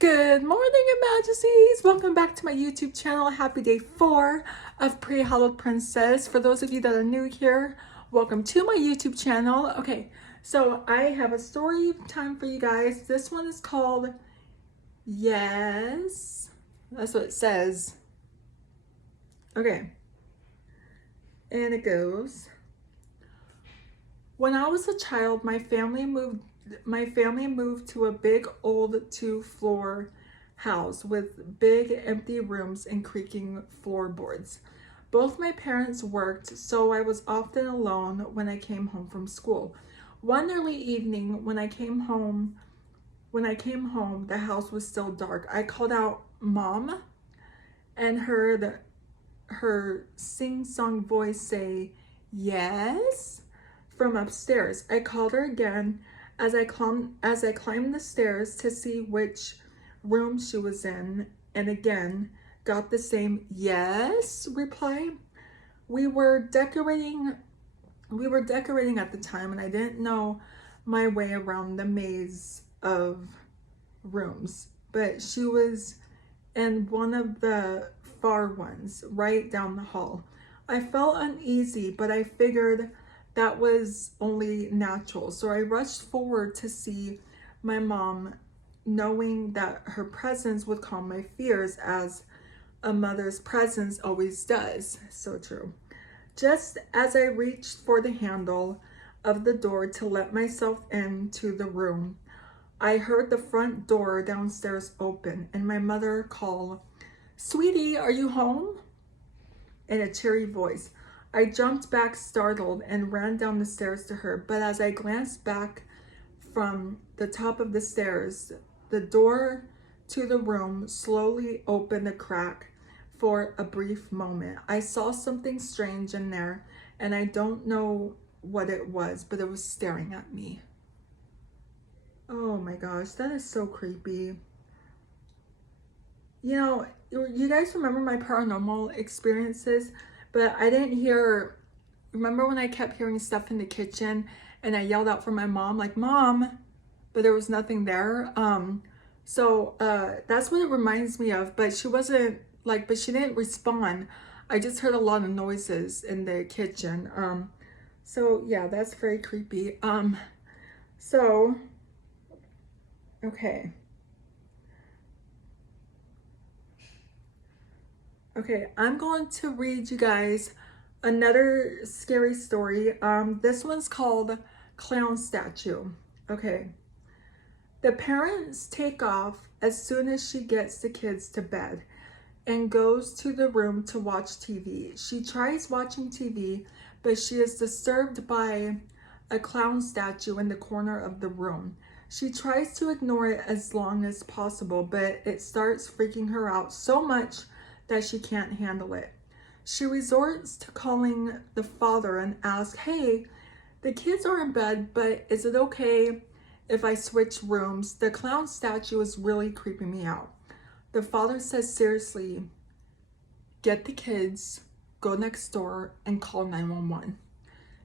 Good morning, Your Majesties. Welcome back to my YouTube channel. Happy day 4 of Hallowed Princess. For those of you that are new here, welcome to my YouTube channel. Okay, so I have a story time for you guys. This one is called Yes. That's what it says. Okay, and it goes. When I was a child, my family moved to a big old 2-floor house with big empty rooms and creaking floorboards. Both my parents worked, so I was often alone when I came home from school. One early evening when I came home, the house was still dark. I called out, "Mom," and heard her sing-song voice say, "Yes?" from upstairs. I called her again as I climbed the stairs to see which room she was in, and again got the same "yes" reply. We were decorating at the time, and I didn't know my way around the maze of rooms, but she was in one of the far ones right down the hall. I felt uneasy, but I figured that was only natural. So I rushed forward to see my mom, knowing that her presence would calm my fears, as a mother's presence always does. So true. Just as I reached for the handle of the door to let myself into the room, I heard the front door downstairs open and my mother call, "Sweetie, are you home?" in a cheery voice. I jumped back startled and ran down the stairs to her, but as I glanced back from the top of the stairs, the door to the room slowly opened a crack for a brief moment. I saw something strange in there, and I don't know what it was, but it was staring at me. Oh my gosh, that is so creepy. You know, you guys remember my paranormal experiences, but I didn't hear, remember when I kept hearing stuff in the kitchen and I yelled out for my mom, like, "Mom," but there was nothing there. So that's what it reminds me of, but she wasn't like, but she didn't respond. I just heard a lot of noises in the kitchen. So yeah, that's very creepy. So, okay. Okay, I'm going to read you guys another scary story. This one's called Clown Statue. Okay. The parents take off as soon as she gets the kids to bed and goes to the room to watch TV. She tries watching TV, but she is disturbed by a clown statue in the corner of the room. She tries to ignore it as long as possible, but it starts freaking her out so much that she can't handle it. She resorts to calling the father and asks, "Hey, the kids are in bed, but is it okay if I switch rooms? The clown statue is really creeping me out." The father says, "Seriously, get the kids, go next door, and call 911.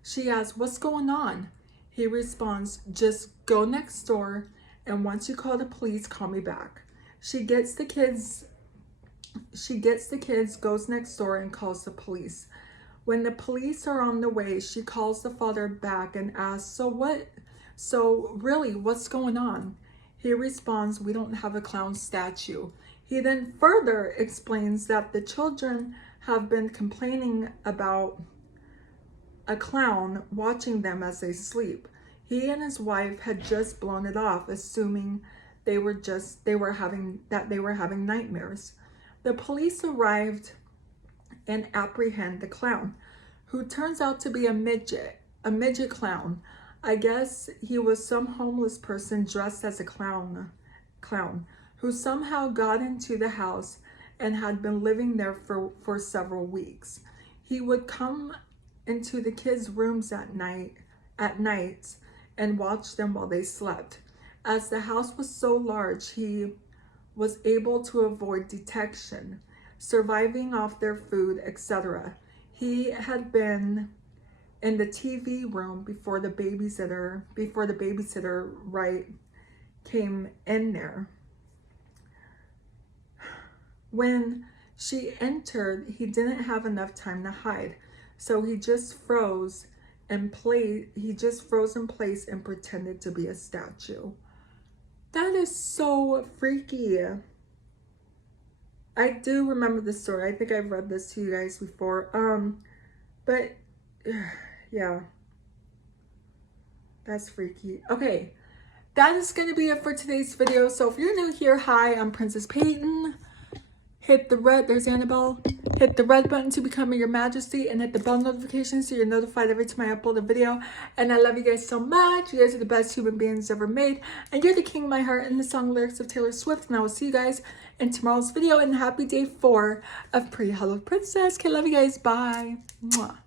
She asks, "What's going on?" He responds, "Just go next door, and once you call the police, call me back." She gets the kids, goes next door, and calls the police. When the police are on the way, she calls the father back and asks, So really, what's going on?" He responds, "We don't have a clown statue." He then further explains that the children have been complaining about a clown watching them as they sleep. He and his wife had just blown it off, assuming they were having nightmares. The police arrived and apprehend the clown, who turns out to be a midget clown. I guess he was some homeless person dressed as a clown, who somehow got into the house and had been living there for several weeks. He would come into the kids' rooms at night and watch them while they slept. As the house was so large, he was able to avoid detection, surviving off their food, etc. He had been in the TV room before the babysitter came in there. when she entered, he didn't have enough time to hide. So he just froze in place and pretended to be a statue. That is so freaky. I do remember this story. I think I've read this to you guys before. But yeah, that's freaky. Okay, that is going to be it for today's video. So if you're new here, hi, I'm Princess Peyton. Hit the red, there's Annabelle. Hit the red button to become Your Majesty and hit the bell notification so you're notified every time I upload a video. And I love you guys so much. You guys are the best human beings ever made. And you're the king of my heart in the song lyrics of Taylor Swift. And I will see you guys in tomorrow's video. And happy day 4 of Pre-Hallowed Princess. Okay, love you guys. Bye. Mwah.